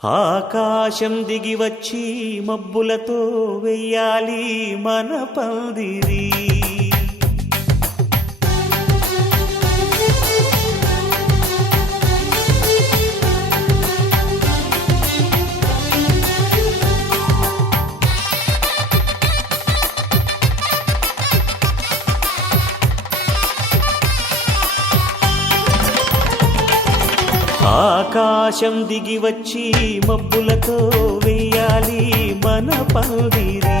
ఆకాశం దిగి వచ్చి మబ్బులతో వెయ్యాలి మన పందిరి. ఆకాశం దిగి వచ్చి మబ్బులతో వెయ్యాలి మన పందిరి.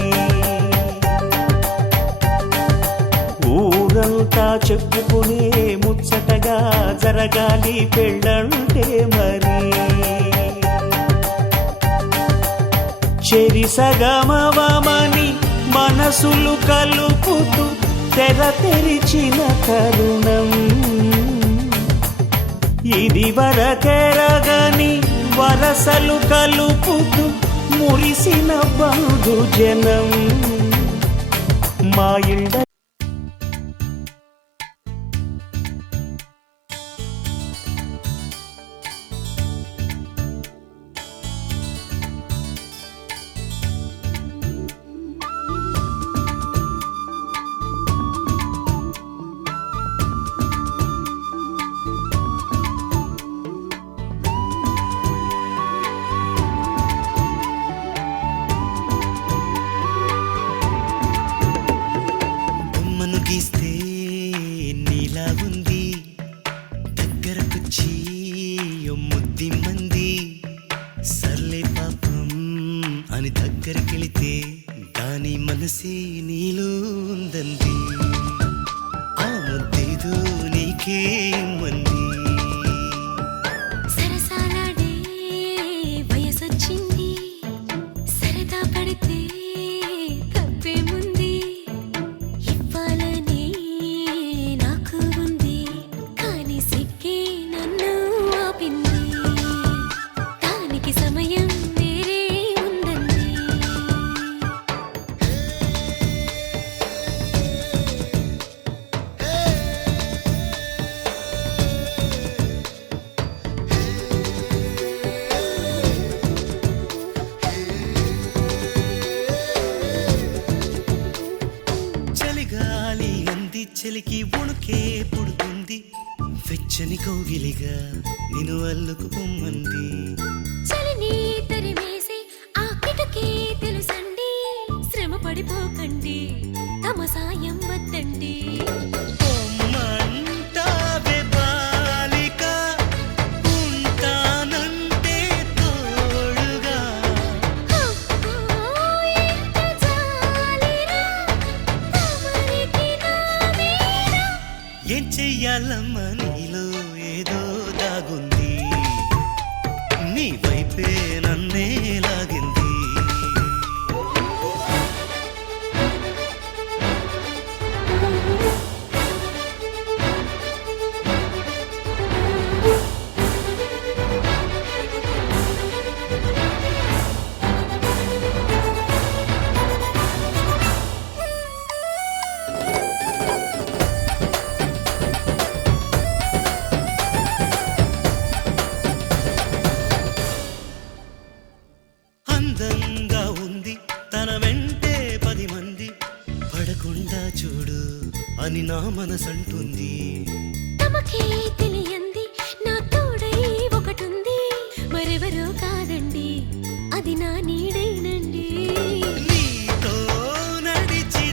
ఊరంతా చెప్పుకునే ముచ్చటగా జరగాలి పెళ్ళంటే మరి. చెరిసగమవమని మనసులు కలుపుతూ తెర తెరిచిన తరుణం ఇది వరకెరగని వరసలు కలుపుతూ మురిసిన బంధు జనం మా ఇళ్ళ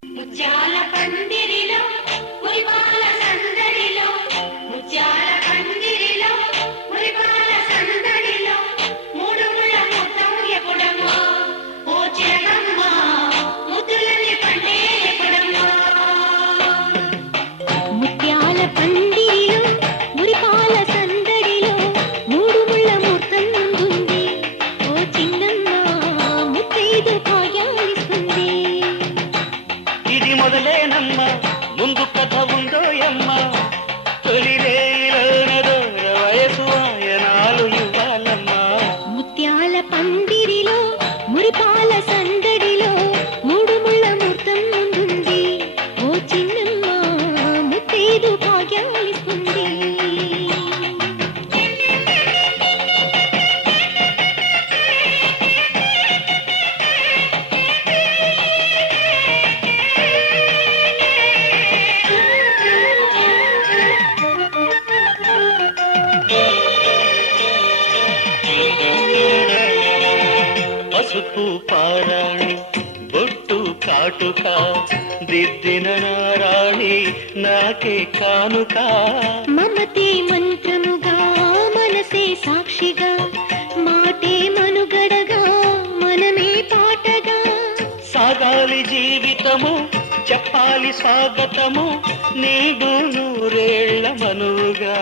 ముత్యాల పందిరిలో మురిపాల సందడిలో, ముత్యాల పందిరిలో మురిపాల సందడిలో, మూడు ముళ్ళ ముద్దం ఎప్పుడమ్మా ఓ చిలకమ్మ, ముద్దులని పండే ఎప్పుడమ్మా. ముత్యాల పందిరిలో మురిపాల సందడిలో, మూడు ముళ్ళ ముద్దం ఉంది ఓ చిన్నమ్మ, ముత్తైదు భాగ్యాలిస్తుంది. ఇది మొదలేనమ్మా పసుపు పారాణి బొట్టు కాటుక దిద్దిన నారాణి నాకే కానుక మమతే మంత్రముగా మనసే సాక్షిగా మాటే మనుగడగా మనమే పాటగా సాగాలి జీవితము చెప్పాలి స్వాగతము నిండు నూరేళ్ల మనుగా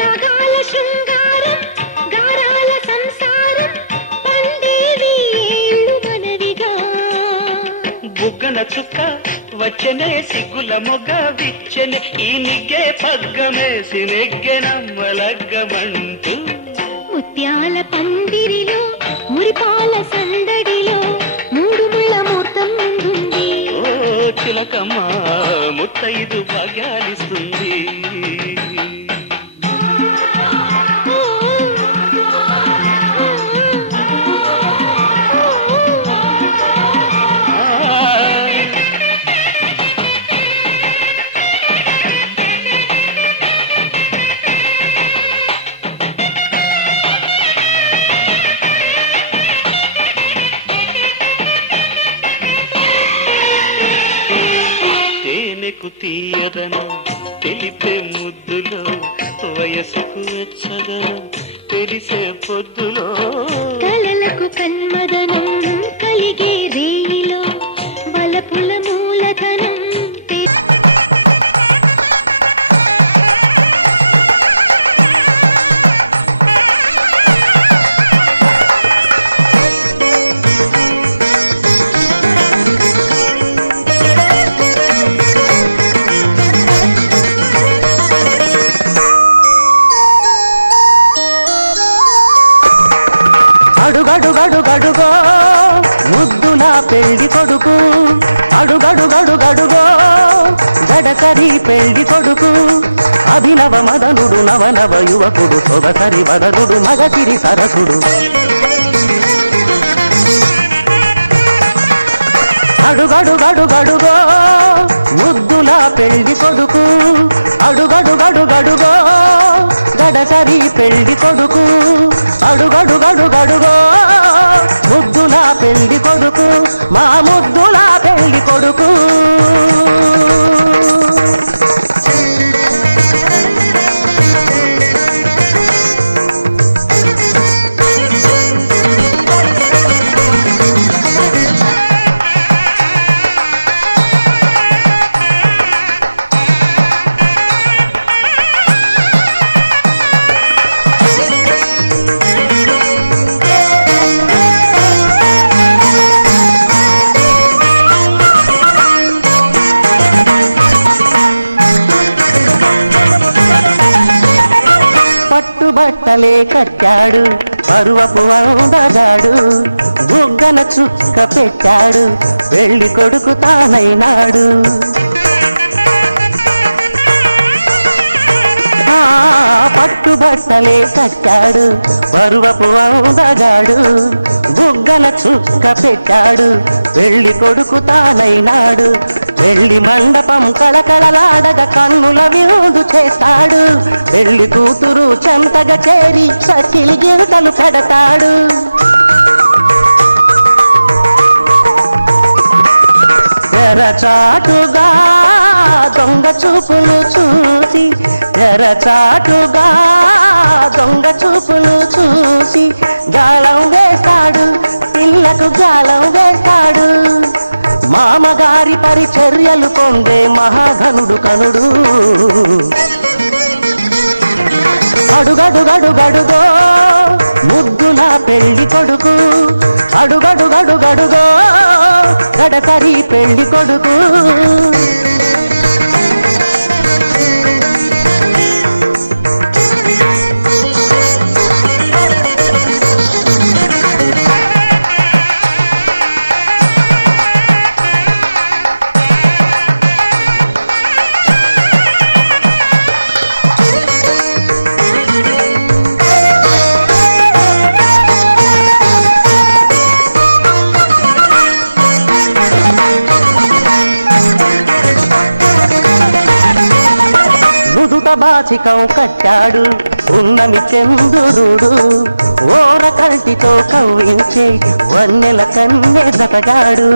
రాగాల శృంగారం గారాల సంసారం పండేవి ఏళ్ళు మనవిగా బుగ్గన చుక్క వచ్చనే సిగ్గుల మొగ్గ విచ్చనే ఈ నిగ్గే పగ్గమేసి నెగ్గెనమ్మలగ్గమంటూ ముత్యాల పందిరిలో మురిపాల సందడిలో మూడు ముళ్ళ మూర్తం ముందుంది ఓ చిలకమ్మ ముత్తైదు భాగ్యాలిస్తుంది తేనెకు తీయదనం తెలిపే ముద్దులో వయసుకు వెచ్చదనం తెలిసే పొద్దులో కలలకు కన్మదనం కలిగే రేయిలో బలపుల మూలధనం అడుగడుగడుగడుగో ముద్దుల పెళ్లి కొడుకు అడుగడుగడుగడుగో గడసరి పెళ్లి కొడుకు అభినవ మదనుడు నవనవ యువకుడు సొగసరి వదనుడు మగసిరి సరసుడు అడుగడుగడుగడుగో ముద్దుల పెళ్లి కొడుకు అడుగడుగడుగడుగో గడసరి పెళ్లి కొడుకు అడుగడుగడుగడుగో ముద్దుల పెళ్లి కొడుకు మా ముద్దుల పెళ్లి కొడుకు పట్టుబట్టలే కట్టాడు పరువపు అందగాడు బుగ్గన చుక్క పెట్టాడు పెళ్లి కొడుకు తానైనాడు పట్టుబట్టలే కట్టాడు పరువపు అందగాడు బుగ్గన చుక్క పెట్టాడు పెళ్లి కొడుకు తానైనాడు పెళ్లి మండపం కళకళలాడగ కన్నుల విందు చేస్తాడు పెళ్లి కూతురు చెంతగా చేరి సకిలి గిరితలు పెడతాడు తెరచాటుగా దొంగ చూపులు చూసి తెరచాటుగా దొంగ చూపులు చూసి గాలం వేస్తాడు పిల్లకు గాలం వేస్తాడు మామగారి పరిచర్యలు పొందే మహాఘనుడు కనుడు అడుగడుగడుగడుగో ముద్దుల పెళ్లి కొడుకు అడుగడుగడుగడుగో గడసరి పెళ్లి కొడుకు బాచికం కట్టాడు ఉన్నమి చంద్రుడు ఓర కంటి కంటితో కవ్వించే వన్నెల కన్నె జతగాడు.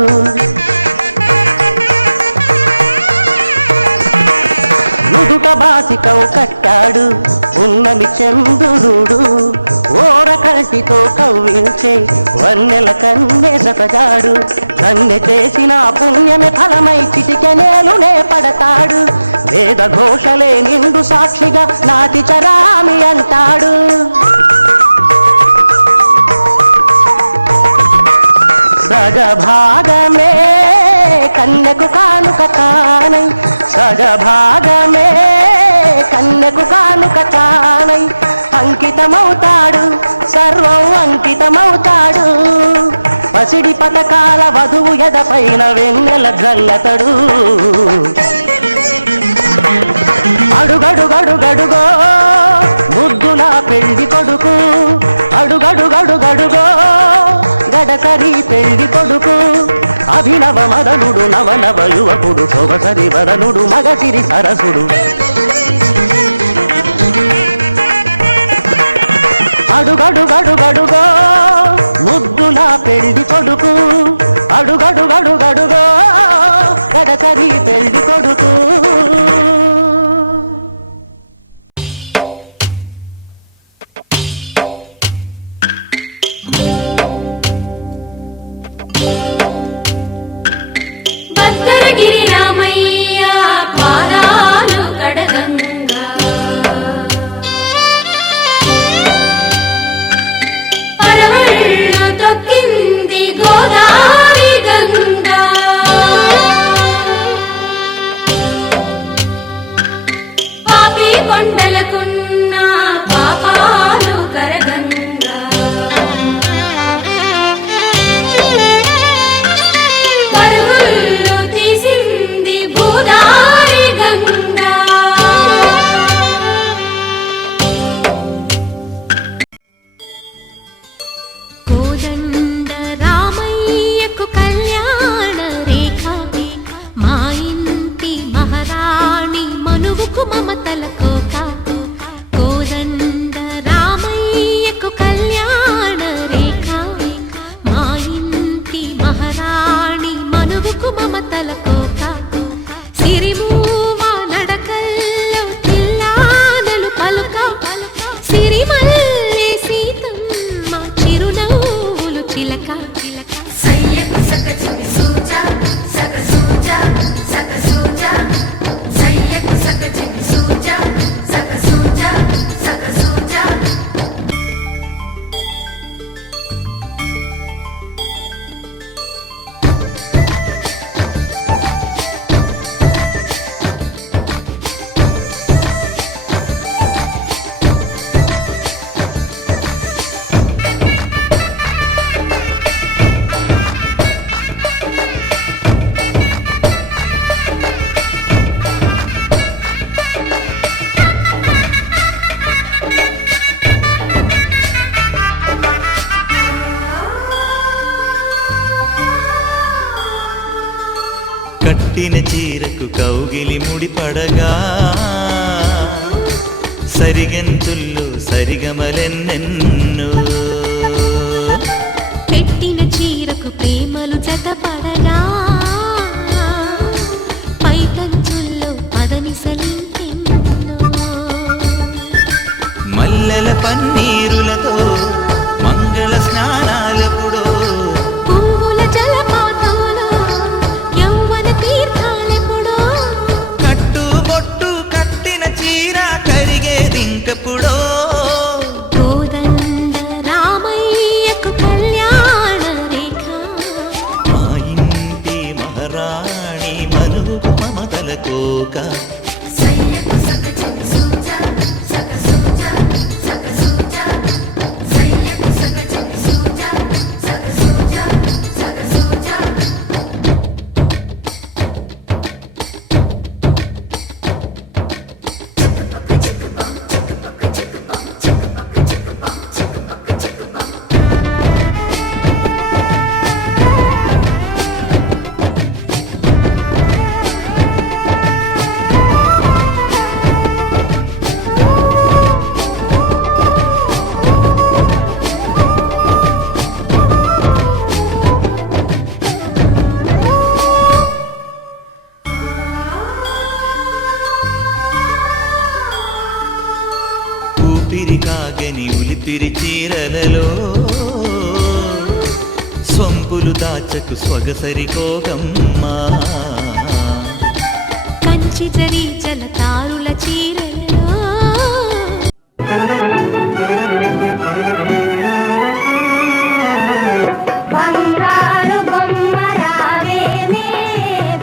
నుదుట బాసికం కట్టాడు ఉన్నమి చంద్రుడు, ఓర కంటితో కవ్వించే వన్నెల కన్నె జతగాడు. కన్నె చేసిన పుణ్యమే ఫలమై చిటికెనేలునే పడతాడు, వేద ఘోషలే నిండు సాక్షిగా నాటి చరామి అంటాడు. సగభాగమే కన్యకు కానుక తానై, సగభాగమే కన్యకు కానుక తానై అంకితమవుతాడు, సర్వం అంకితమవుతాడు. పసిడి పథకాల వధువు ఎదపైన వెన్నెల జల్లతడు. అడుగడుగడుగడుగో ముద్దుల పెళ్లి కొడుకు, అడుగడుగడుగడుగో గడసరి పెళ్లి కొడుకు. అభినవ మదనుడు నవనవ యువకుడు, సొగసరి వదనుడు మగసిరి సరసుడు. అడుగడుగడుగడుగో ముద్దుల పెళ్లి కొడుకు, అడుగడుగడుగడుగో గడసరి పెళ్లి కొడుకు. భద్రగిరి రామయ్య పాదాలు కడగంగా, పరవళ్ళు తొక్కింది గోదావరి గంగా. పాపి కొండలకున్న పాపాలు కరగంగా, పరుగులు తీసింది భూదారి గంగా. కోదండ రామయ్యకు కళ్యాణ రేఖ, మా ఇంటి మహారాణి మనువుకు మమతల కోక. కోదండ రామయ్యకు కళ్యాణ రేఖ, మా ఇంటి మహారాణి మనువుకు మమతల కోక. సిరిమూవ నడకల్లో తిల్లానలు పలుక, సిరిమల్లె సీతమ్మ చిరునవ్వులు చిలక. సయ్యకు సక చిమి సూజా సక సూజా సక సూజా, సయ్యకు సక చిమి సూజా సక సూజా సక సూజా. కట్టిన చీరకు కౌగిలి ముడిపడగా, సరిగెంతుల్లో సరిగమలెన్నెన్నో. పెట్టిన చీరకు ప్రేమలు జతపడగా, పైకంచుల్లో పదనిసలింకెన్నో. మల్లెల పన్నీరులతో మంగళ స్నానాలెప్పుడో, పువ్వుల జలపాతంలో యౌవన తీర్థాలెప్పుడో. కట్టుబొట్టు గంగలలో సొంపులు దాచకు స్వగసరి కోగమ్మా కంచి జరి జలతారుల చీరలలో బంగారు బొమ్మ రావేనే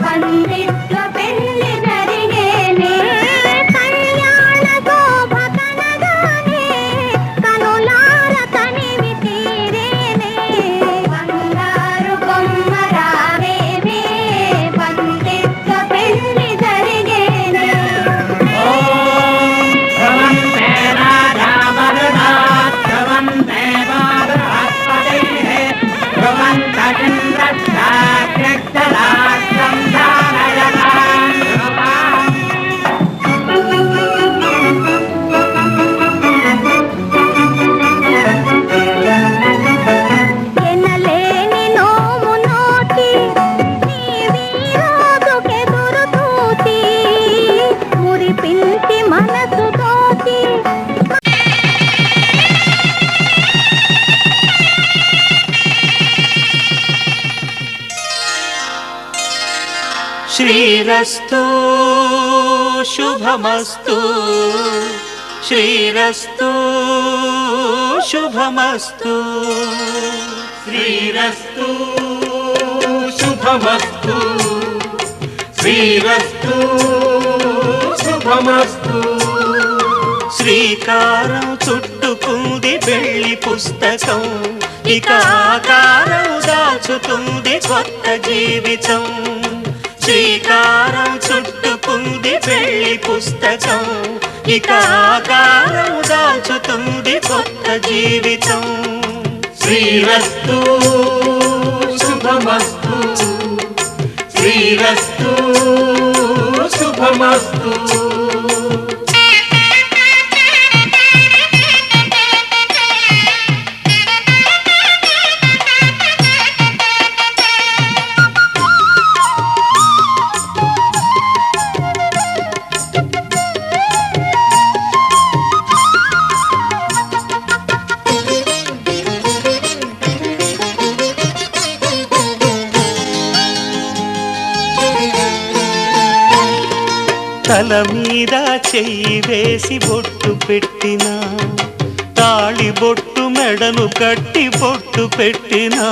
పందిట్ల పెళ్లి జరిగేనే కళ్యాణ శోభ కనగానే కనులార తనివి తీరేనే బంగారు బొమ్మ రావేనే పందిట్ల పెళ్లి జరిగేనే ఎనలేని నోము నోటి నీ వీరోదుకెదురు తూచి మురిపించి మనసు తోచి శ్రీరస్తు శుభమస్తు శ్రీరస్తు శుభమస్తు శ్రీరస్తు శుభమస్తు శ్రీరస్తు శుభమస్తు శ్రీకారం చుట్టుకుంది వెళ్ళి పుస్తకం ఇక ఆకారం దాచుతుంది కొత్త జీవితం శ్రీకారం చుట్టుకుంది వెళ్ళి పుస్తకం ఇక ఆకారం దాచుతుంది కొత్త జీవితం శ్రీరస్తు శుభమస్తు శ్రీరస్తు శుభమస్తు తల మీద చెయ్యి వేసి బొట్టు పెట్టినా తాళి బొట్టు మెడను కట్టి బొట్టు పెట్టినా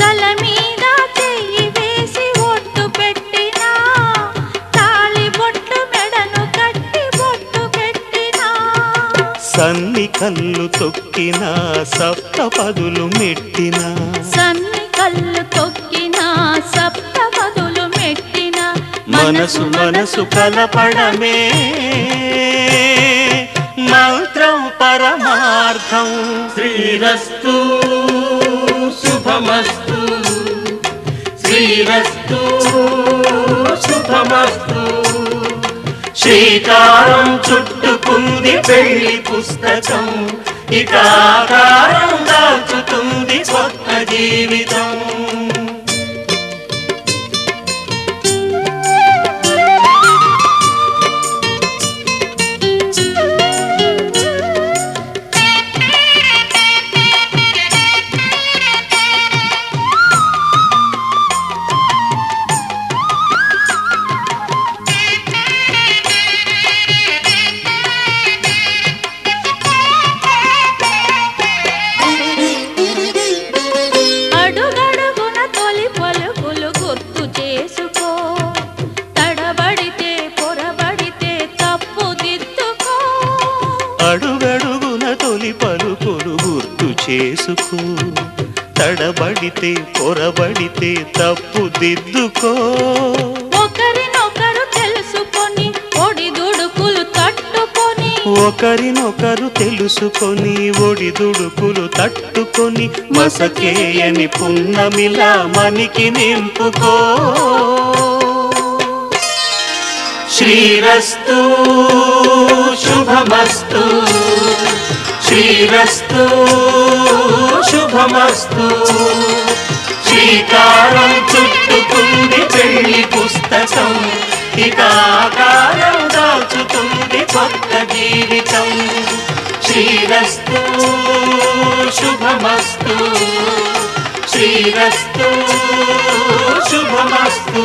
తల మీద చెయ్యి వేసి ఒట్టు పెట్టినా తాళి బొట్టు మెడను కట్టి బొట్టు పెట్టినా సన్ని కళ్ళు తొక్కినా సప్త పదులు మెట్టినా సన్ని కళ్ళు తొక్కినా సప్త పదులు మెట్టినా మనసు మనసు కలపడమే మంత్రం పరమార్థం శ్రీరస్తు శుభమస్తు శ్రీరస్తు శుభమస్తు శ్రీకారం చుట్టుకుంది పెళ్లి పుస్తకం ఇక ఆకారం దాచుతుంది కొత్త జీవితం అడుగడుగున తొలి పలుకులు గుర్తు చేసుకో తడబడితే పొరబడితే తప్పు దిద్దుకో అడుగడుగున తొలి పలుకులు గుర్తు చేసుకో తడబడితే పొరబడితే తప్పు దిద్దుకో ఒకరినొకరు తెలుసుకొని ఒడిదుడుకులు తట్టుకొని ఒకరినొకరు తెలుసుకొని ఒడిదుడుకులు తట్టుకొని మసకేయని పున్నమిలా మనికి నింపుకో శ్రీరస్తు శుభమస్తు శ్రీరస్తు శుభమస్తు శ్రీకారం చుట్టుకుంది పెళ్లి పుస్తకం ఇక ఆకారం దాచుతుంది కొత్త జీవితం శ్రీరస్తు శుభమస్తు శ్రీరస్తు శుభమస్తు.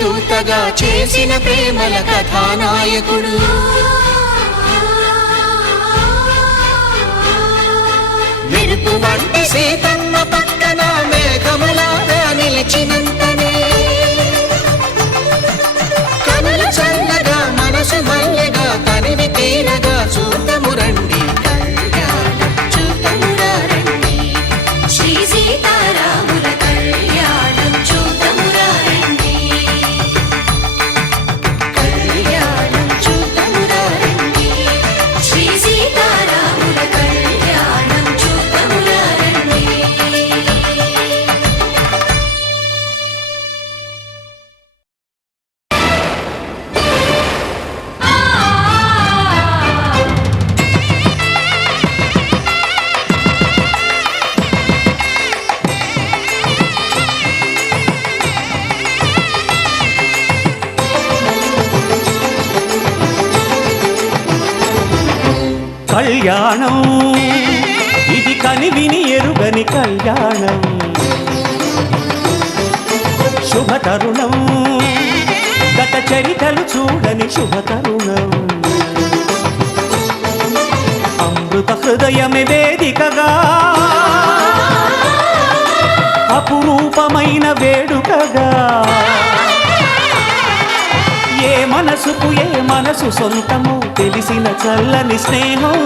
దూతగా చేసిన ప్రేమల కథానాయకుడు మెరుపు వంటి సీతమ్మ పక్కన మేఘములాగా నిలిచినంతనే కనుల చల్లగా మనసు మల్లెగా తనివి తీరగా చూతము రండి చూతము రండి శ్రీ సీతారాముల కళ్యాణం ఇది కనివిని ఎరుగని కళ్యాణం శుభతరుణం గత చరితలు చూడని శుభతరుణం అమృత హృదయమే వేదికగా అపురూపమైన వేడుకగా ఏ మనసు సొంతము తెలిసిన చల్లని స్నేహం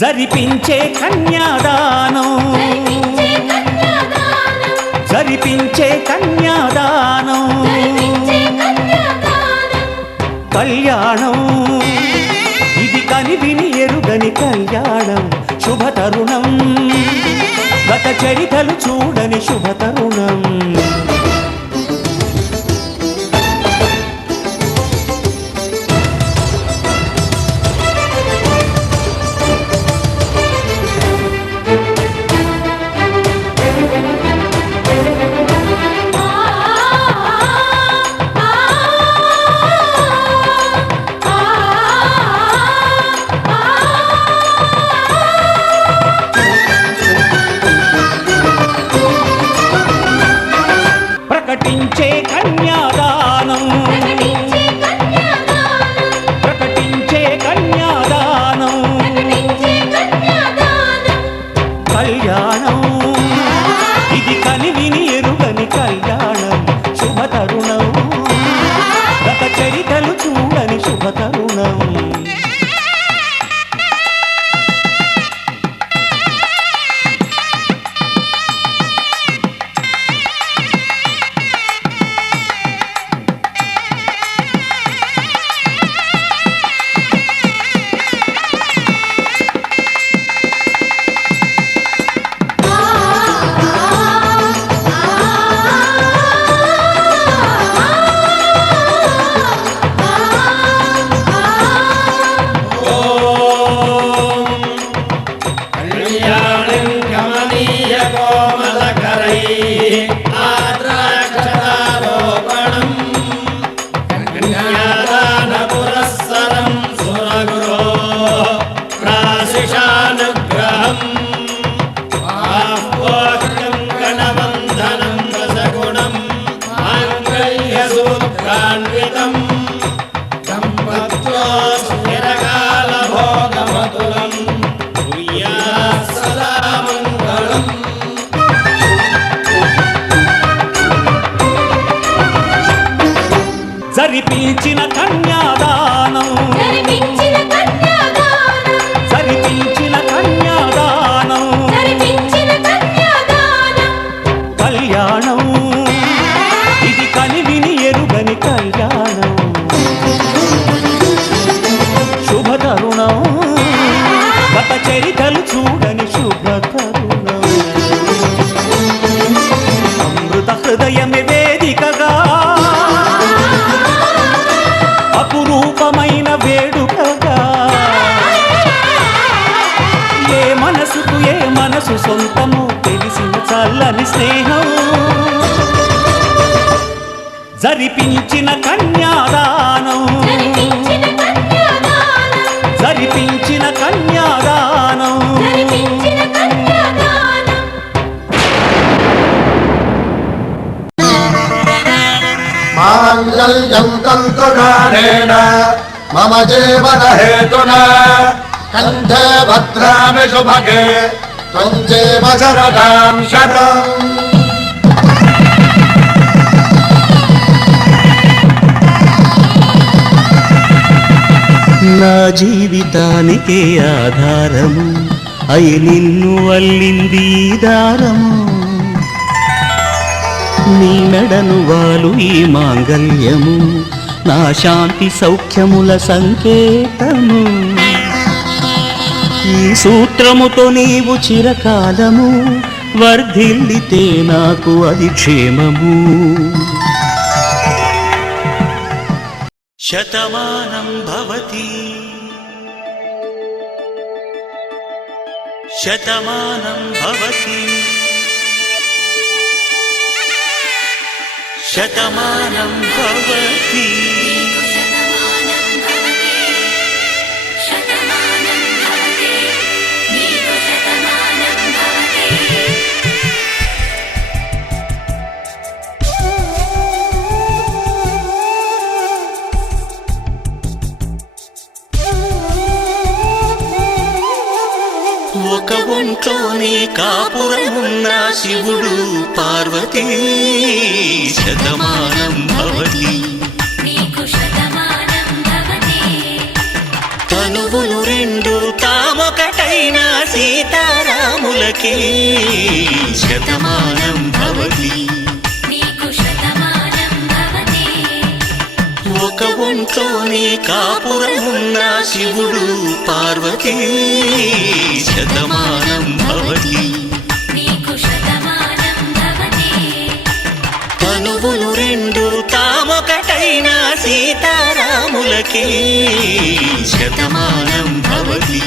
జరిపించే కన్యాదానం జరిపించే కన్యాదానం కళ్యాణం ఇది కనివిని ఎరుగని కళ్యాణం శుభతరుణం గత చరితలు చూడని శుభతరుణం ప్రకటించే కన్యాదానం ప్రకటించే కన్యాదానం కళ్యాణం ఇది కనివిని ఎరుగని కళ్యాణం శుభతరుణం గత చరితలు చూడని శుభతరుణం జరిపించిన కన్యాదానం జరిపించిన కన్యాదానం కళ్యాణం ఇది కనివిని ఎరుగని కళ్యాణం శుభతరుణం గత చరితలు చూడని శుభతరుణం అమృత హృదయమే వేదికగా అపురూపమైన వేడుకగా ఏ మనసు సొంతము తెలిసిన చల్లని స్నేహం జరిపించిన కన్యాదానం జరిపించిన కన్యాదానం మాంగళ్యం తంతుకారేణ మమ జీవన హేతునా కంఠే భద్రామి శుభగే త్వం జీవ శరదాం శతం నా జీవితానికే ఆధారము అయి నిన్ను అల్లింది దారము నీ మెడను వాలు ఈ మాంగళ్యము నా శాంతి సౌఖ్యముల సంకేతము ఈ సూత్రముతో నీవు చిరకాలము వర్ధిల్లితే నాకు అది క్షేమము శతమానం భవతి శతమానం భవతి శతమానం భవతి శివుడు పార్వతీ శతమానం భవతి నీకు శతమానం భవతి తనువులు రెండు తామొకటైన సీతారాములకి శతమానం భవతి నీకు శతమానం భవతి ఒక ఒంట్లోని కాపురమున్న శివుడు పార్వతీ శతమానం భవతి నీకు శతమానం భవతి తనువులు రెండు తామొకటైన సీతారాములకి శతమానం భవతి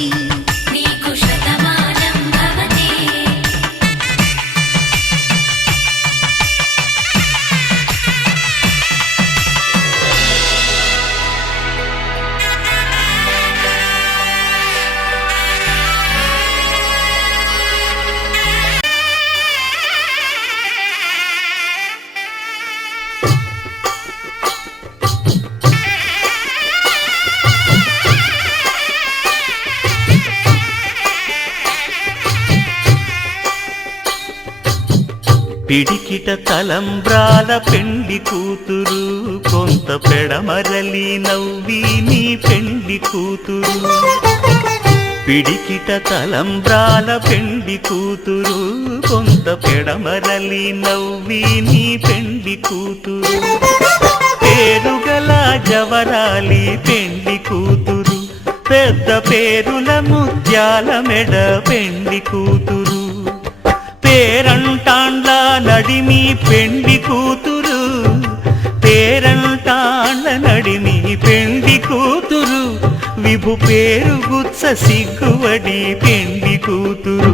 నీకు శతమానం భవతి పిడికిట తలంబ్రాల పెండి కూతురు కొంత పెడమరలి నవ్వి నీ పెండి కూతురు పిడికిట తలంబ్రాల పెండి కూతురు కొంత పెడమరలి నవ్వి నీ పెండి కూతురు పేరుగల జవరాలి పెండి కూతురు పెద్ద పేరుల ముత్యాల మెడ పెండి కూతురు పేరంటాండ్ల నడిమి పెండి కూతురు పేరంటాండ్ల నడిమి పెండి కూతురు విభు పేరు గుత్స సిగ్గువడి పెండి కూతురు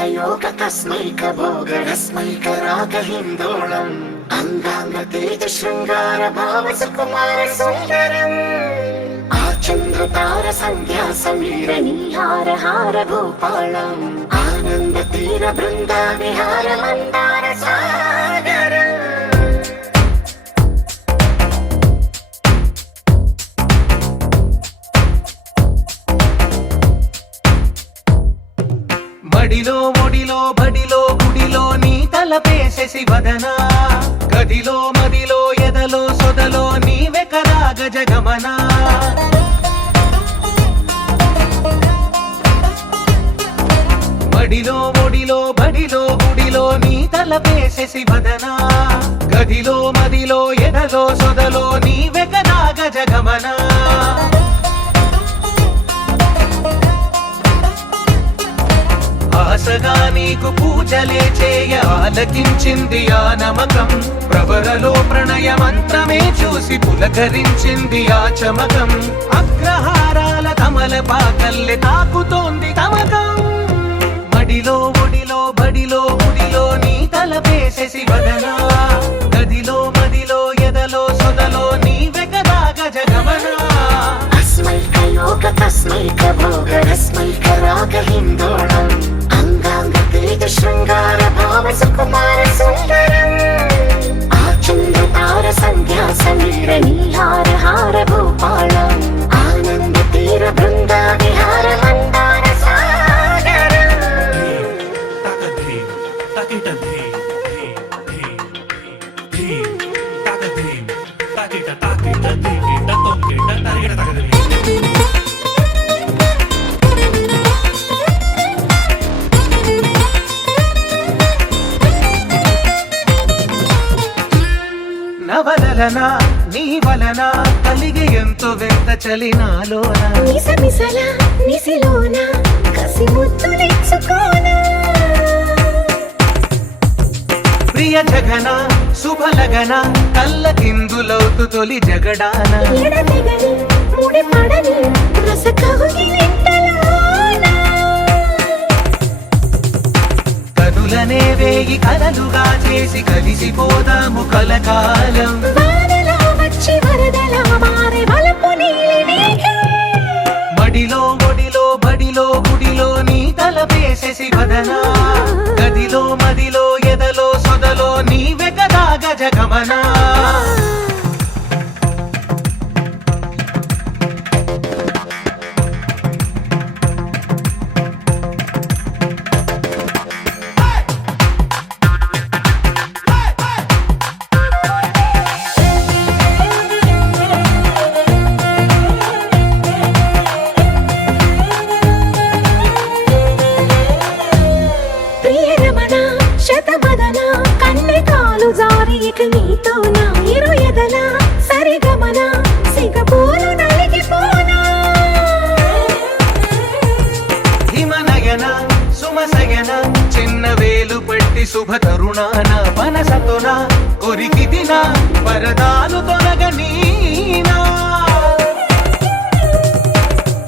योग तस्मैक भोगरस्मैक राग हिन्दोळम् अङ्गाङ्ग तेज शृङ्गार भाव सुकुमार सुन्दरम् आचन्द्रतार सन्ध्या समीर नीहार हार गोपालम् आनन्द तीर बृन्दा विहार मन्दार सागरम् మడిలో ఒడిలో బడిలో గుడిలో నీ తలపేసేసి వదనా గదిలో మదిలో ఎదలో సొదలో నీవెకరా గజగమనా మడిలో ఒడిలో బడిలో గుడిలో నీ తలపేసేసి వదనా గదిలో మదిలో ఎదలో సొదలో నీవెకరా గజగమనా ఆశగా నీకు పూజలే చేయ ఆలకించింది ఆ నమకం ప్రవరలో ప్రణయ మంత్రమే చూసి పులకరించింది ఆ చమకం అగ్రహారాల కమల పాకల్లె తాకుతోంది తమకం మడిలో ఒడిలో బడిలో గుడిలో నీ తలపేసేసి వదనా గదిలో మదిలో ఎదలో సొదలో నీవెకరా గజగమనా अस्मैक योग तस्मैक भोगरस्मैक राग हिन्दोळम् अङ्गाङ्ग तेज शृङ्गार भाव सुकुमार सुन्दरम् आचन्द्रतार सन्ध्या समीर नीहार हार गोपालम् आनन्द तीर बृन्दा विहार Mandar सागरम् taka dhim takita dhim dhim dhim taka dhim takita dhikita tongkita tarita takita నవలన నీ వలన కలిగి ఎంతో వెంత చలినాలోన నిసమిసల నిసిలోన కసి ముద్దులిచ్చుకోన ప్రియ జగన శుభలగన కళ్ళకిందులవుతు తొలి జగడాన ఎడతెగని ముడి పడని రసకవుగిలింతలోన కనులనే వేయి కలలుగా చేసి కలిసిపోదాము కలకాలం వానలా వచ్చి వరదలా మారే వలపు నీలి మేఘం మడిలో ఒడిలో బడిలో గుడిలో నీ తలపేసేసి వదనా గదిలో మదిలో ఎదలో సొదలో నీవెకరా గజగమనా ప్రియరమణ శతమదన కన్నె కాలు జారి ఇక నీతో నా ఇరు ఎదల సరిగమన సిగపోలు నలిగిపోనా హిమనయన సుమసయన చిన్న వేలు పట్టి శుభ తరుణాన మనసతోన ఒరికి దిన వరదాలు తొలగనీనా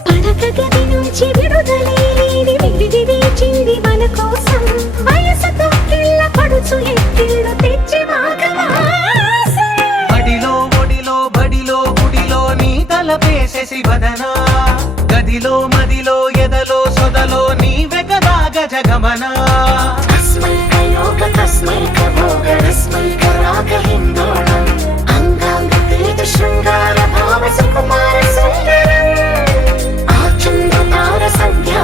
పడక గది నుంచి విడుదలే లేని విడిది వేచింది మన కోసం వయసుతో కిల్ల పడుచు ఎత్తిళ్ళు తెచ్చి వాకవాసం బడిలో ఒడిలో బడిలో గుడిలో నీ తలపేసేసి వదనా గదిలో మదిలో ఎదలో సొదలో నీవెకరా గజగమనా अस्मैक योग तस्मैक भोगरस्मैक राग हिन्दोळम् अङ्गाङ्ग तेज शृङ्गार भाव सुकुमार सुन्दरम् आचन्द्रतार सन्ध्या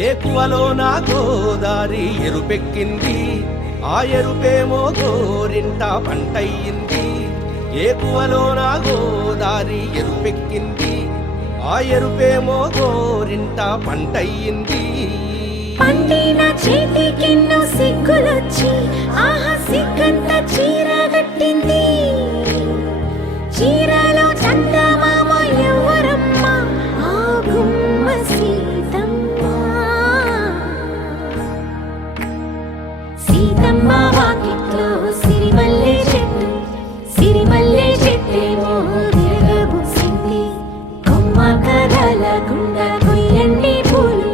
ఏకువలో నా గోదారి ఎరుపెక్కింది, ఆ ఎరుపేమో గోరింట పంటయ్యింది. ఏకువలో నా గోదారి ఎరుపెక్కింది, ఆ ఎరుపేమో గోరింట పంటయ్యింది. పండిన చేతికెన్నో సిగ్గులొచ్చి ఆహా సిగ్గంత చీర కట్టింది. చీరలో చందమామ ఎవరమ్మ, ఆ గుమ్మ సీతమ్మ. సీతమ్మ వాకిట్లో సిరిమల్లె చెట్టు, సిరిమల్లె చెట్టేమో తిరగబూసింది. కొమ్మ కదల గుండ కొయ్యండి పూలు,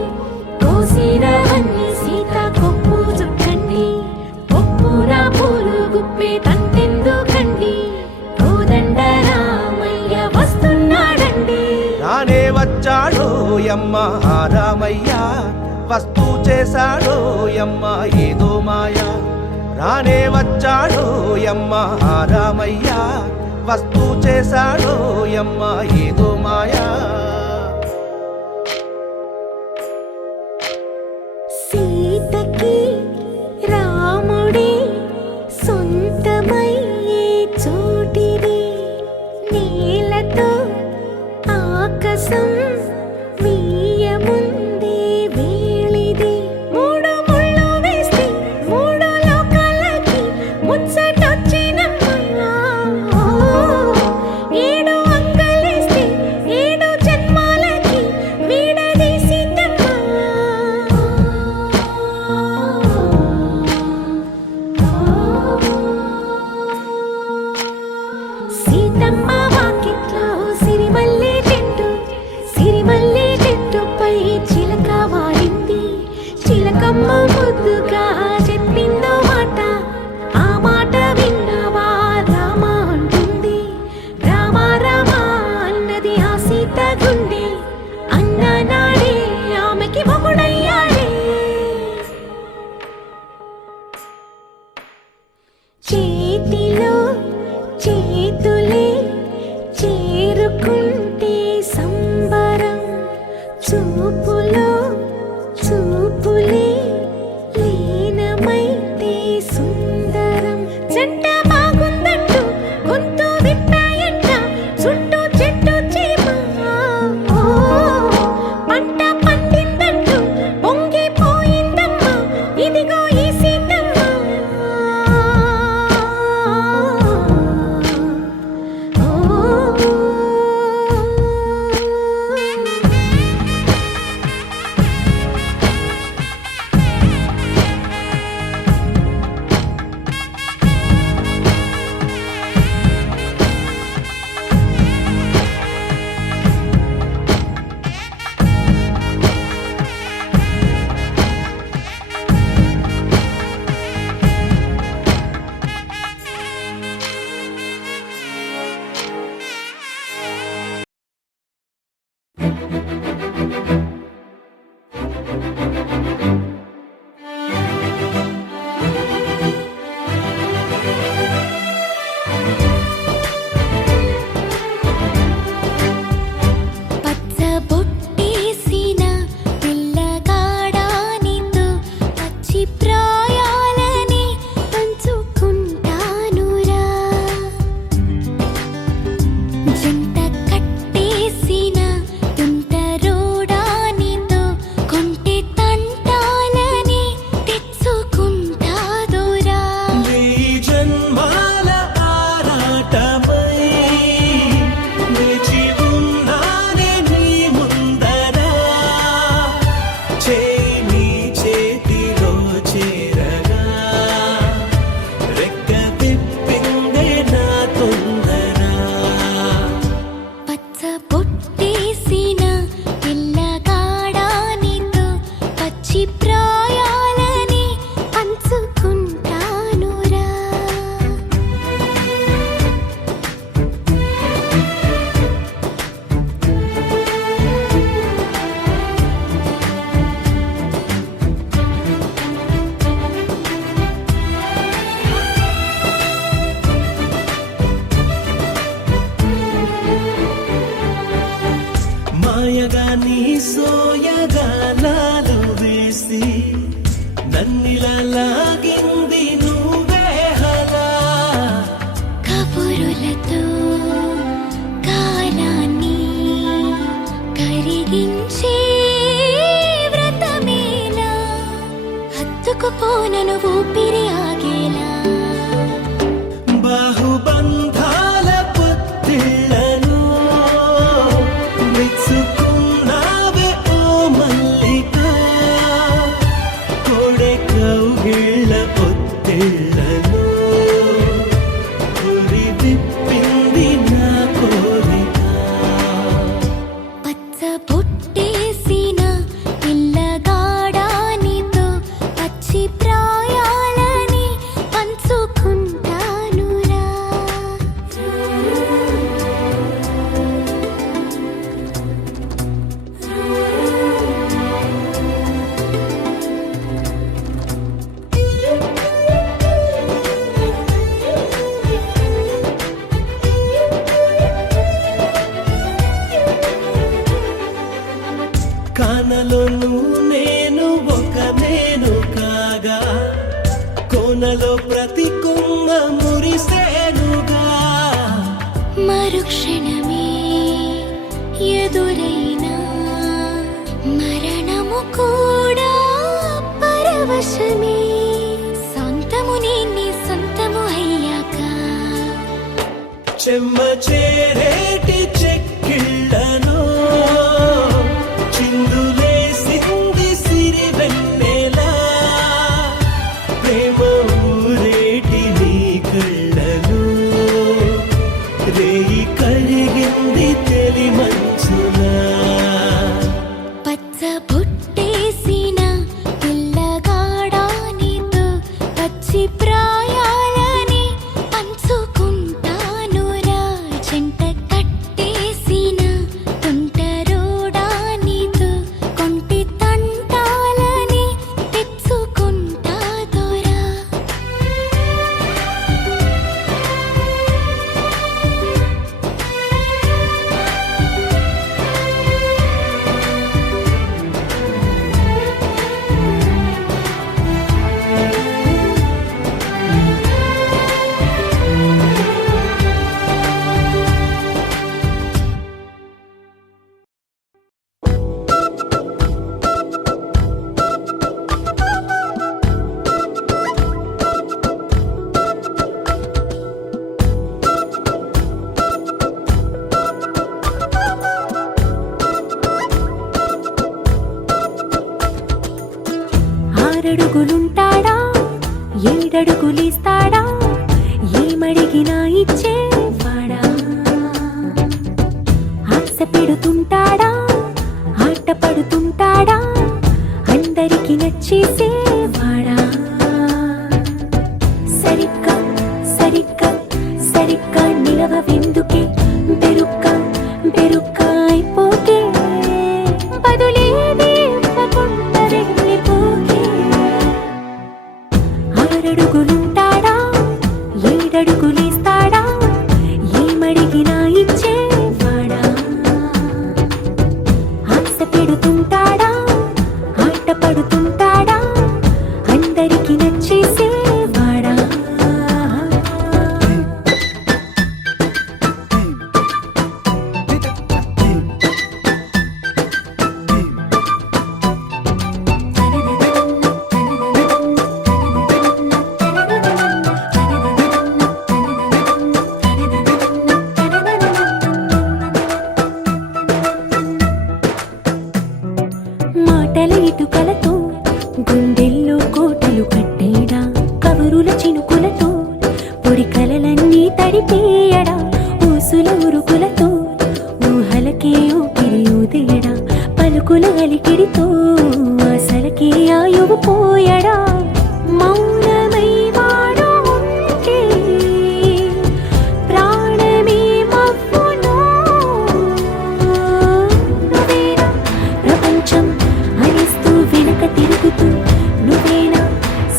కోసిరవన్నీ సీత కొప్పు చుట్టండి. కొప్పున పూలు గుప్పి తంతెందుకండి, కోదండ రామయ్య వస్తున్నాడండి. రానే వచ్చాడో యమ్మ ఆ రామయ్య, వస్తూ చేశాడో యమ్మ ఏదో మాయ. రానే వచ్చాడో యమ్మ ఆ రామయ్య, వస్తూ చేశాడో యమ్మ ఏదో మాయా. సీతకి రాముడే సొంతమయ్యే చోటిది, నేలతో ఆకాశం వీయముందే వేళిది. మూడు ముళ్ళు వేస్తే మూడు లోకాలకి ముచ్చటొచ్చినమ్మా. ఏడు అంగలేస్తే ఏడు జన్మాలకి వీడదీసి సీతమ్మ వాకిట్లో సిరిమల్లె చెట్టు, సిరిమల్లె చెట్టుపై చిలక వాలింది. చిలకమ్మ ముద్దుగా చెప్పిందో మాట, ఆ మాట విన్నవా రామ అంటుంది. రామ రామ అన్నది ఆ సీత గుండె, అన్న నాడే ఆమెకి మొగుడయ్యాడే. చేతిలో చేతులే చేరుకుంటే సంబరం, చూపులో చూపులే లీనమైతే సుందరం. జంట బాగుందంటూ గొంతు విప్పాయట, చుట్టూ చెట్టు చీమ. పంట పండిందంటూ పొంగిపోయిందమ్మా, ఇదిగో ఈ సీతమ్మ. పచ్చబొట్టేసిన పిల్లగాడానితో పచ్చి ప్రాయాలని పంచుకుంటానురా. జంట కట్టేసిన తుంటరోడానితో కొంటె తంటాలని తెచ్చుకుంటాదురా. వేయి జన్మాల ఆరాటమై వేచి ఉన్నానే నీ ముందరా, చేయి నీ చేతిలో చేరగా రెక్క విప్పిందే నా తొందరా. పచ్చబొట్టేసిన పిల్లగాడానితో పచ్చి ప్రాయాలని పంచుకుంటానురా. మాయగా నీ సోయగాలాలు వేసి నన్నిలా లాగింది నువ్వే హలా. కబురులతో కాలాన్ని కరిగించే వ్రతమేలా, హత్తుకుపోనను ఊపిరి ఆగేలా. బాహుబంధాల పొత్తిళ్లలో వెతుకున్నావే ఓ మల్లిక, కోడె కౌగిళ్ళ పొత్తిళ్లలో ఉరి విప్పింది నా కోరిక. పచ్చ బొట్టేసిన పిల్లగాడానితో పచ్చి ప్రాయాలని పంచుకుంటానురా. కానలోను నేను ఒక మేను కాగా, కోనలో ప్రతి కొమ్మ మురిసేనుగా. మరుక్షణమే ఎదురైన మరణము కూడా పరవశమే. సొంతము నేనే సొంతము అయ్యాక చెమ్మ చేరేటి చెక్కిళ్ళలో చిందులేసింది సిరివెన్నెలా, ప్రేమ ఊరేటి నీ కళ్ళలో రేయి కరిగింది తెలి మంచులా. పచ్చ బుట్టేసిన పిల్లగాడానితో పచ్చి ప్రాయాలని పంచుకుంటానురా. జంట కట్టేసిన తుంటరోడానితో కొంటి తంటాలని తెచ్చుకుంటా దొరా. ఆరడుగులుంటాడా ఏడడుగులిస్తాడా ఏమడిగినా ఇచ్చేవాడా. ఆశ పెడుతుంటాడా ఆట పడుతుంటాడా అందరికి నచ్చేసేవాడా. సరిగ్గా సరిగ్గా సరిగ్గా నిలవెందుకే బెరుక్క బెరుక్క అయిపోతే బదులేది ఉండకుండా వెళ్ళిపోతే. ఆరడుగులుంటాడా ఏడడుగులిస్తాడా ఏమడిగినా ఇచ్చేవాడా. ఆశ పెడుతుంటాడా ఆట పడుతుంటాడా అందరికి నచ్చేసేవాడా. మాటల ఇటుకలతో గుండెల్లో కోటలు కట్టేడా, కబురుల చినుకులతో పొడి కలలన్నీ తడిపేయడా. ఊసుల ఉరుకులతో ఊహలకే ఊపిరి ఊదేయడా, పలుకుల అలికిడితో ఆశలకే ఆయువు పోయడా. మౌనమై వాడు ఉంటే ప్రాణమే మబ్బులో. నువ్వేనా ప్రపంచం అనిస్తూ వెనక తిరుగుతూ నువ్వేనా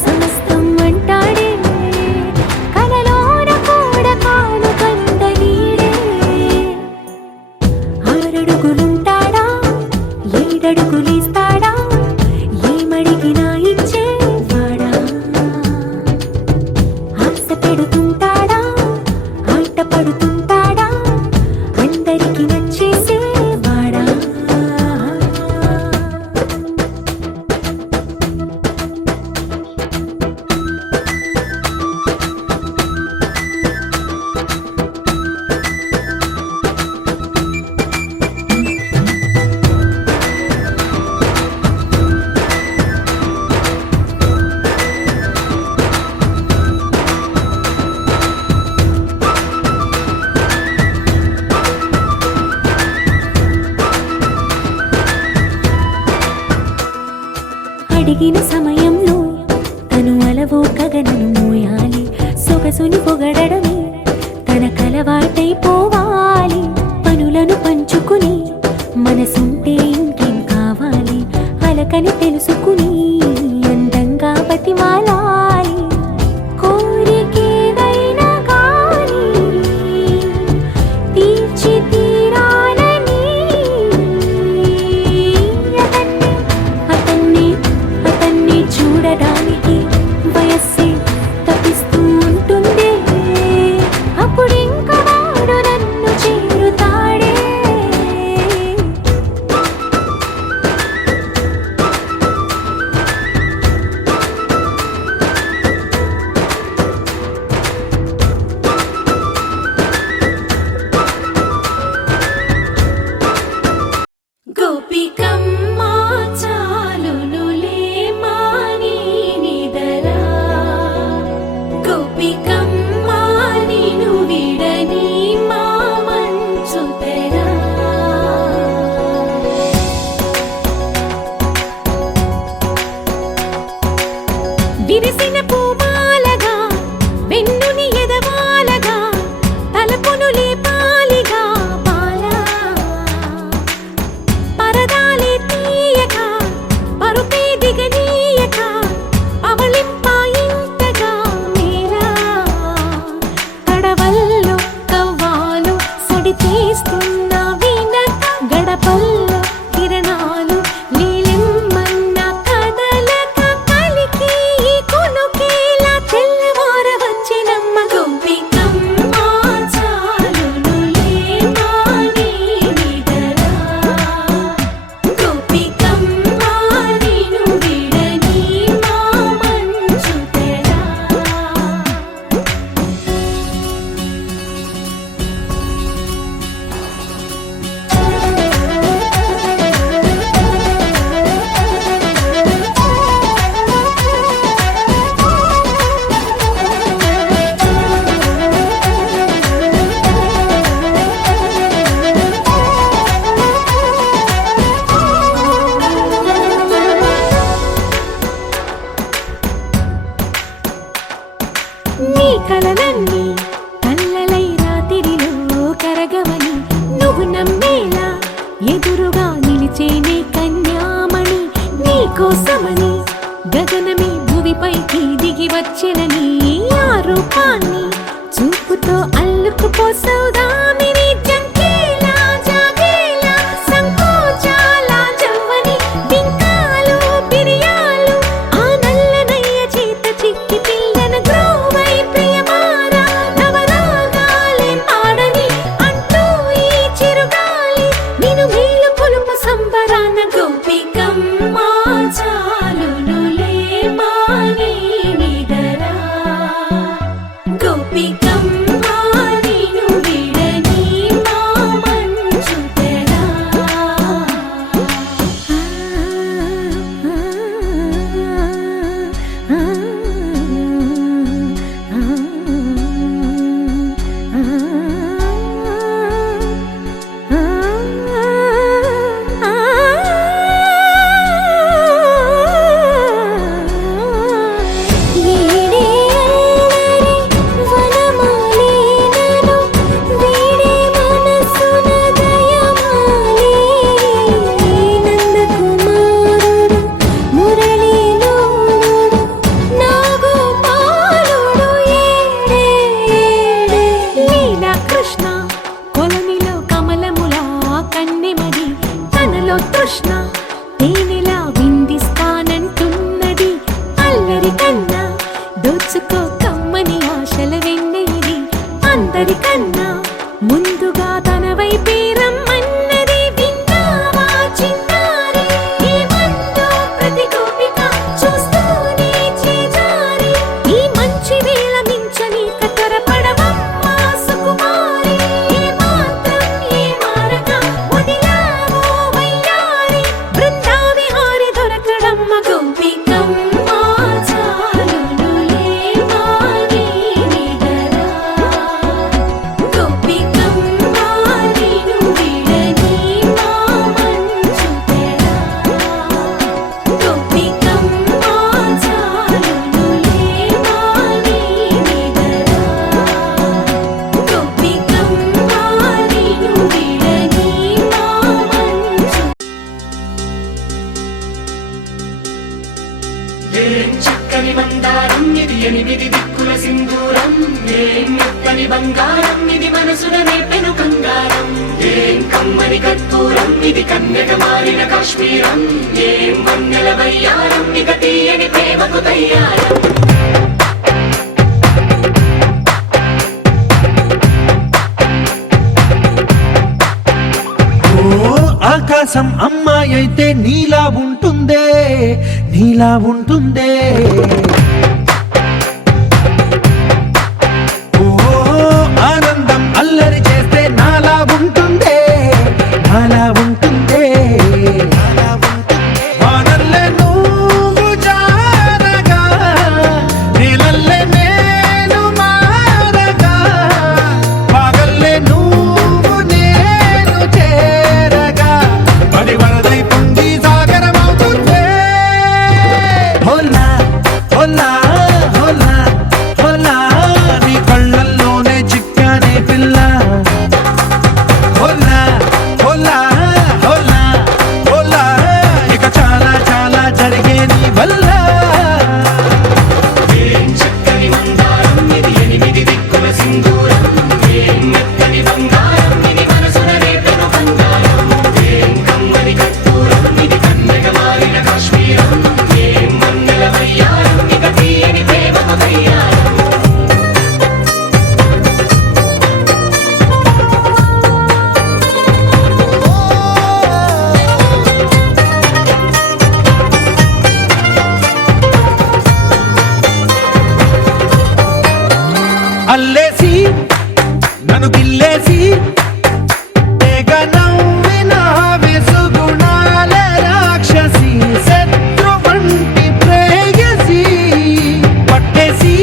సమస్తం అంటాడే. కలలోన కూడా కాను కందనీడే. ఆరడుగులుంటాడా ఏడడుగులిస్తాడా అడిగిన సమయంలో తను అలవో కగనను మోయాలి సొగసుని పొగడమే తన కలవాటైపోవాలి పనులను పంచుకుని మనసుంటే ఇంకేం కావాలి అలకని తెలుసుకుని అందంగా బతిమాలాలి కోరికేదైనా గాలి తీర్చి తీరాలని అతన్ని చూడడానికి వయస్సే తపిస్తూ ఉంటుంది అప్పుడింక వాడు నన్ను చేరుతాడే గోపికమ్మ చాలునులే మాని నిదరా గోపికమ్మ నిను విడని మా మంచు తెరా విరిసిన పూమాలగా వెన్నుని ఎదవాలగా తలపును లేపాలిగా బాలా పరదాలే తీయక పరుపే దిగనీయక అవలింపాయింతగా మేరా కడవల్లో కవ్వాలో సడి చేస్తున్న వీణత గడపల్లో కిరణాలు నీలిమ్మన్న కదలక కలికి ఈ కొనుకేలా తెల్లవార వచ్చినమ్మ గోపికమ్మ చాలునులే మాని నిదరా గోపికమ్మ నిను విడని మా మంచు తెరా నీ కలలన్నీ కళ్ళలై రాత్రిలో కరగవని నువ్వు నమ్మేలా ఎదురుగా నిలిచేనే కన్యామణి నీ కోసమని గగనమే భువిపైకి దిగి వచ్చినని ఆ రూపాన్ని చూపుతో అల్లుకుపోసౌదామిని జంకేలా జాగేలా సంకోచాల జవ్వని బింకాలు బిరియాలు ఆ నల్లనయ్య చేత చిక్కి పిల్లన గ్రోవై ప్రియమారా నవరాగాలే పాడని అంటూ ఈ చిరుగాలి నిన్ను మేలు కొలుపు సంబరాన గోపికమ్మ చాలునులే మాని నిదరా గోపికమ్మ నిను విడని మా మంచు తెరా కృష్ణ కొలనిలో కమలములా కన్నెమది తనలో తృష్ణ తేనెలా విందిస్తానంటున్నది అల్లరి కన్నా దోచుకో కమ్మని ఆశల వెన్నెయిది అందరికన్నా ముందుగా తన వైపే రమ్మన్నది విన్నావా చిన్నారి ఏమందో ప్రతి గోపిక చూస్తూనే చేజారి ఈ మంచి వేళ మించని కతరపడవమ్మ సుకుమారి ఏ మాత్రం ఏ మారక వదిలావో వయ్యారి చక్కని మందారం ఇది ఎనిమిది దిక్కుల సింధూరం ఏం మెత్తని బంగారం ఇది మనసున రేపెను కంగారం ఏం కమ్మని కర్పూరం ఇది కన్నెగ మారిన కాశ్మీరం ఏం వన్నెల వయ్యారం ఇక తీయని ప్రేమకు తయ్యారం ఆకాశం అమ్మాయి అయితే నీలా ఉంటుందే నీలా ఉంటుందే ఓ ఆనందం అల్లరి చేస్తే నాలా ఉంటుందే నాలా ఉంటుందే నాలా ఉంటుందే వానల్లే నువ్వు జారగా నేలల్లే నేను మారగా పగల్లే నువ్వు నేను చేరగా అది వరదై పొంగి సాగరమవుతుందే హోలా హోలా హోలా హోలా నీ కళ్ళల్లోనే చిక్కానే పిల్ల హోలా హోలా హోలా హోలా ఇక చాలా చాలా జరిగే నీ వల్ల ఏం చక్కని మందారం ఇది ఎనిమిది దిక్కుల సింధూరం ఏం మెత్తని బంగారం ఇది మనసున రేపెను కంగారం ఏం కమ్మని కర్పూరం ఇది కన్నెగ మారిన కాశ్మీరం ఏం మంగళ వయ్యారం ఇక తీయని ప్రేమకు తయ్యారం అల్లేసి నన్ను గిల్లేసి తెగ నవ్విన వెసుగుణాల రాక్షసి శత్రువంటి ప్రేయసి పట్టేసి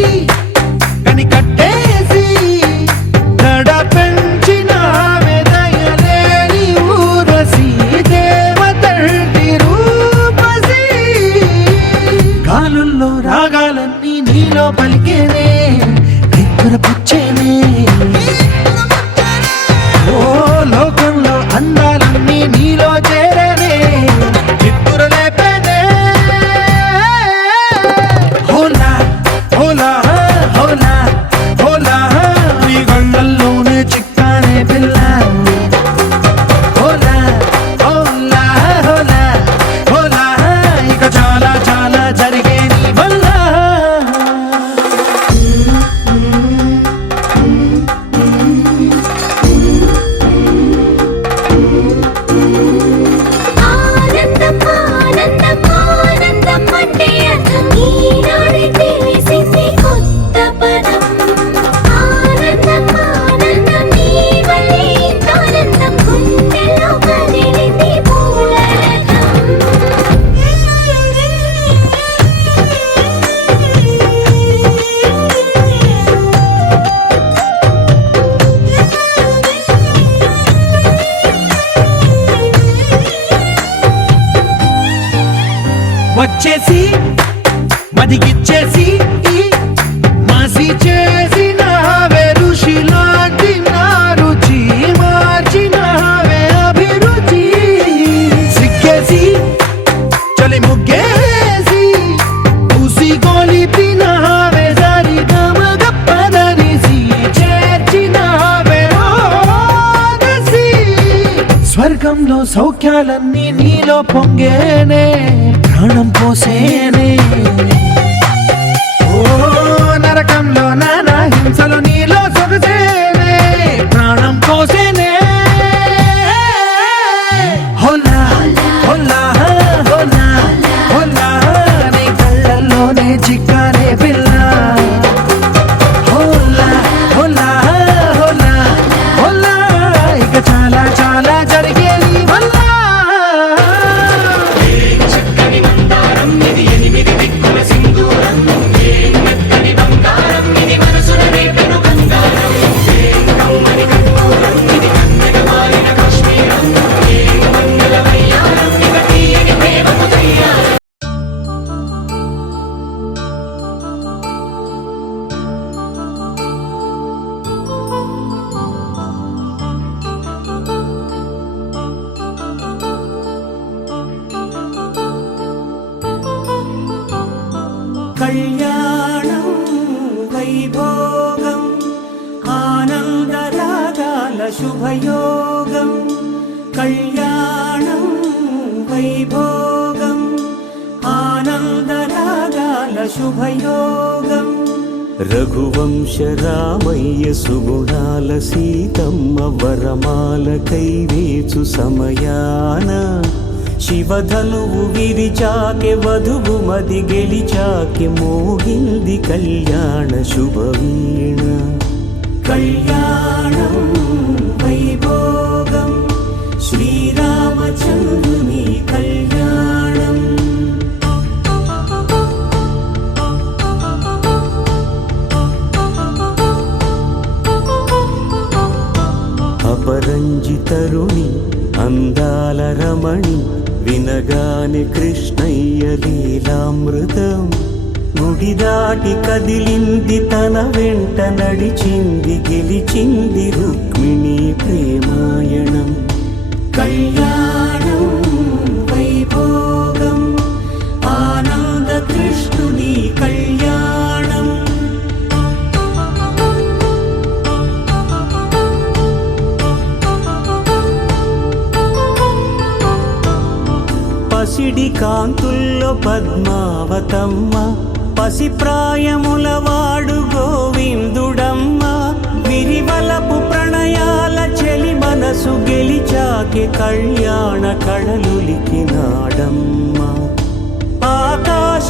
కని కట్టేసి నడ పెంచిన దయలేని ఊరసి దేవతంటి రూపసి గాలుల్లో రాగాలన్నీ నీలో పలికేనే పుచ్చేనే ఓ లోకంలో అందాలన్నీ నీలో చేరనే చిత్తురలేపేనే హోలా హోలా హోలా హోలా నీ గళ్ళల్లోనే చిక్కానే పిల్ల హోలా హోలా హోలా హోలా ఇక చాలా చాలా జరిగే నీ వల్ల ఆనందం ఆనందం ఆనందం అంటే అర్థం ఈనాడే తెలిసింది కొత్త పదం ఆనందం ఆనందం నీ వల్లే ఇంత ఆనందం గుండెల్లో కదిలింది వచ్చేసి మదిగిచ్చేసి మసి చేసిన ఋషిలాంటి నా రుచి మార్చినవే అభిరుచి సిగ్గేసి చలి ముగ్గేసి ఉసి గొలిపినవే సరి గమగ పదనిసి చేర్చినవే ఓదసి స్వర్గంలో సౌఖ్యాలన్నీ నీలో పొంగేనే ప్రాణం పోసేనే ఓ నరకంలో నానా హింసలు నీలో సొగసేనే ప్రాణం పోసేనే హోలా హోలా హోలా హోలా నీ కళ్ళల్లోనే చిక్కానే పిల్ల హోలా హోలా హోలా హోలా ఇక చాలా చాలా జరిగే నీ వల్ల చక్కని మందారం ఇది ఎనిమిది దిక్కుల సింధూరం ఏం మెత్తని బంగారం ఇది మనసు వైభోగం ఆనందరాగాల శుభయోగం రఘువంశ రామయ్య సుగుణాల సీతమ్మ వరమాల కైవేచు సమయాన శివధనువు విరిచాకె వధువు మది గెలిచాకె మోగింది కళ్యాణ శుభవీణ కళ్యాణం వైభోగం శ్రీరామచంద్రుని కళ్యాణం అపరంజితరుణి అందాల రమణి వినగాని కృష్ణయ్య లీలామృతం గుడి దాటి కదిలింది తన వెంట నడిచింది గెలిచింది రుక్మిణి ప్రేమాయణం కళ్యాణం వైభోగం ఆనంద కృష్ణుని కళ్యాణం పసిడి కాంతుల్లో పద్మావతమ్మ పసి ప్రాయముల వాడు గోవిందుడమ్మ విరివలపు ప్రణయాల చెలి మనసు గెలిచాకి కళ్యాణ కళలులికినాడమ్మ ఆకాశరాజునకు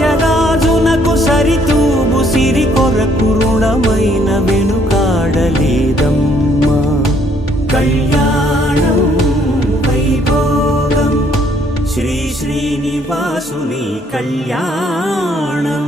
సరితూగు సిరి కొరకు రుణమైన వెనుకాడలేదమ్మ కళ్యాణం వైభోగం శ్రీ శ్రీనివాసుని కళ్యాణం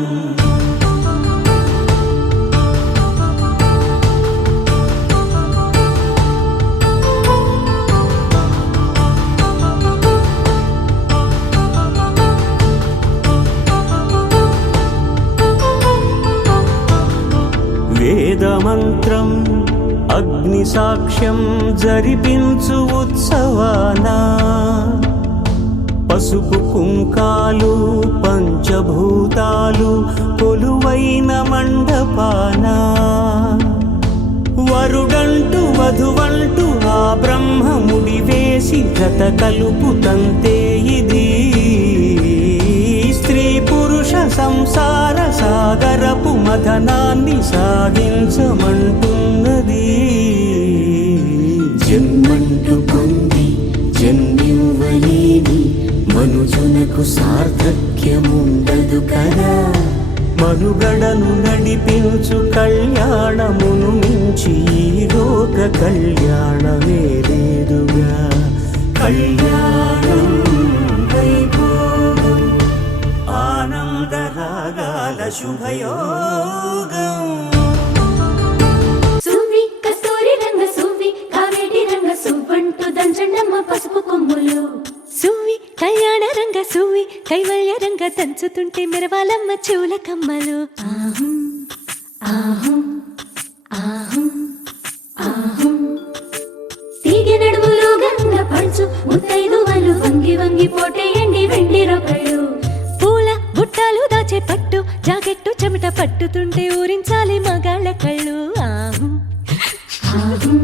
వేదమంత్రం అగ్ని సాక్ష్యం జరిపించు ఉత్సవానా పసుపు కుంకాలు పంచభూతాలు కొలువైన మండపాన వరుడంటూ వధువంటూ ఆ బ్రహ్మముడి వేసి గత కలుపుతంతే ఇది స్త్రీ పురుష సంసార సాగరపు మథనాన్ని సాగించమంటున్నది జన్మంటూ పొంది జన్మివ్వలేని మనుజునకు సార్థక్యముండదు కదా మనుగడను నడిపించు కళ్యాణమును మించి ఈ లోక కళ్యాణమే లేదుగా కళ్యాణం వైభోగం ఆనంద రాగాల శుభయోగం సువ్వి కస్తూరి రంగ సువ్వి కావేటి రంగ సువ్వంటూ దంచండమ్మ పసుపు కొమ్ములు సువ్వి కళ్యాణ రంగ సువ్వి కైవల్య రంగ దంచుతుంటే మెరవాలమ్మ చెవుల కమ్మలు ఆహం ఆహం ఆహం ఆహం తీగ నడుములు గంగ పడుచు ముత్తైదువలు వంగి వంగి పోటేయండి వెండి రొకళ్ళు పూల బుట్టాలు దాచే పట్టు జాకెట్టు చెమట పట్టుతుంటే ఊరించాలి మగాళ్ళ కళ్ళు ఆహం ఆహం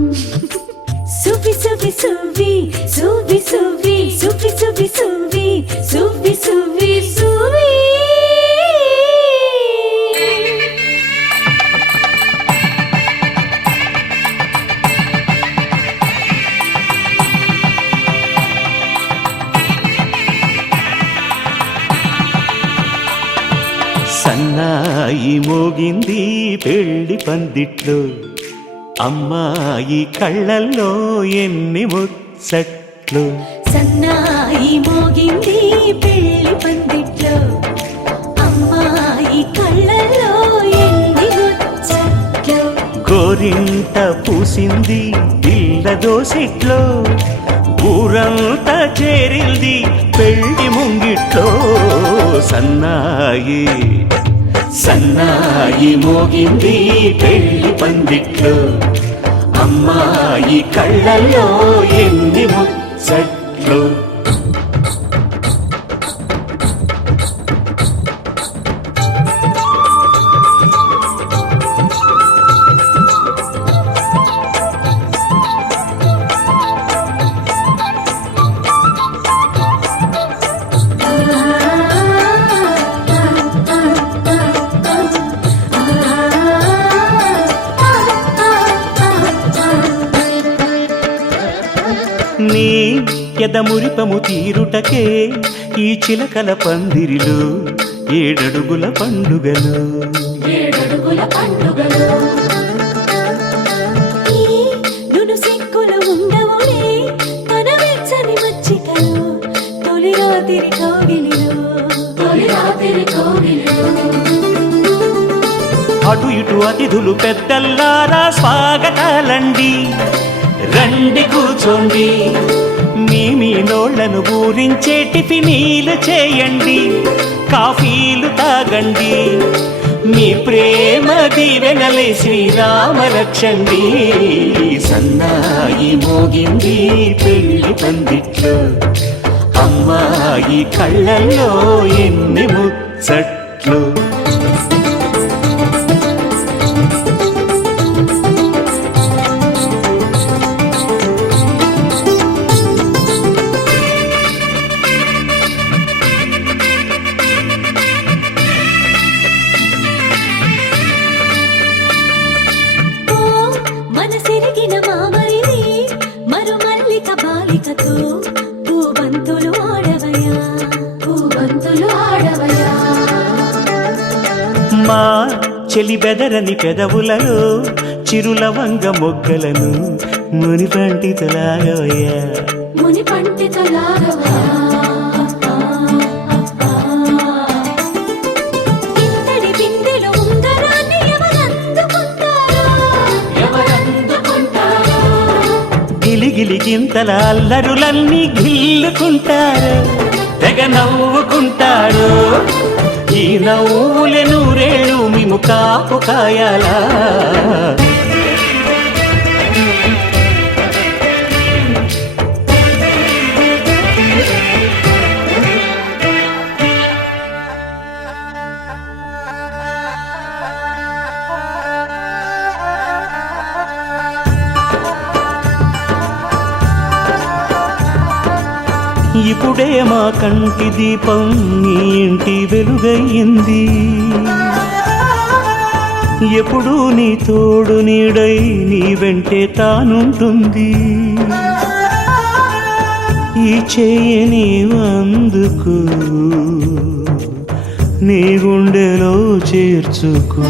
సువ్వి సువ్వి సువ్వి సువ్వి సువ్వి సువ్వి సువ్వి సువ్వి సువ్వి సువ్వి సువ్వి సన్నాయి మోగింది పెళ్లి పందిట్లో అమ్మాయి కళ్ళల్లో ఎన్ని ముచ్చట్లు సన్నాయి మోగింది పెళ్లి పందిట్లో అమ్మాయి కళ్ళల్లో ఎన్ని ముచ్చట్లు గోరింట పూసింది పిల్ల దోసిట్లో ఊరంతా చేరింది పెళ్లి ముంగిట్లో సన్నాయి సన్నాయి మోగింది పెళ్లి పందిట్లో అమ్మాయి కళ్ళల్లో ఎన్ని ముచ్చట్లు ఎదమురిపము తీరుటకే ఈ చిలకల పందిరిలో 7 అడుగుల పండుగలు 7 అడుగుల పండుగలు ఈ నును సిక్కులు ఉండవులే తన వెచ్చని మచ్చికలు తొలి రాత్రి కౌగిలిలో అటు ఇటు అతిథులు పెద్దల్లారా స్వాగతాలండి రండి కూర్చోండి మీ నోళ్లను ఊరించే టిఫినీలు చేయండి కాఫీలు తాగండి మీ ప్రేమ దీవెనలే శ్రీరామ రక్షండి సన్నాయి మోగింది పెళ్లి పందిట్లో అమ్మాయి కళ్ళల్లో ఎన్ని ముచ్చట్లు మనసెరిగిన మామరిది మరుమల్లిక బాలికతో పూబంతులు ఆడవయా మా చెలి బెదరని పెదవులలో చిరులవంగ మొగ్గలను మునిపంటితో లాగవయ్యా ఇంతడి బిందెలు ఉంగరాన్ని ఎవరందుకుంటారో గిలిగిలి గింతల అల్లరులన్నీ గిల్లుకుంటారు తెగ నవ్వుకుంటారు ఈ నవ్వులే నూరేళ్ళు మేము కాపు కాయాలా ఇప్పుడే మా కంటి దీపం నీ ఇంటి వెలుగయ్యింది ఎప్పుడూ నీ తోడు నీడై నీ వెంటే తానుంటుంది ఈ చేయని అందుకు నీ గుండెలో చేర్చుకో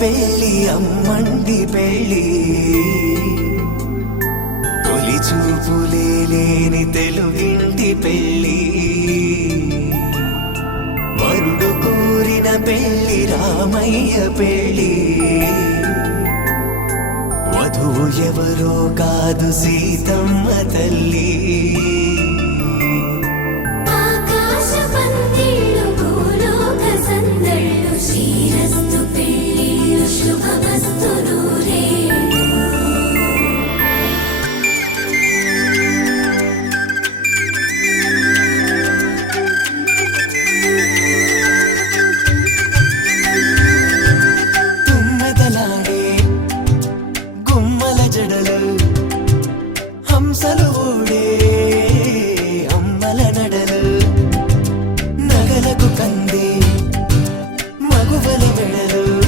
పెళ్ళి అమ్మంటి పెళ్ళి తొలి చూపులే లేని తెలుగింటి పెళ్ళి వరుడు కోరిన పెళ్ళి రామయ్య పెళ్ళి వధువు ఎవరో కాదు సీతమ్మ తల్లి గుమ్మల జడలు హంసలు ఊడే అమ్మల నడలు నగలకు కందే మగువల మెడలు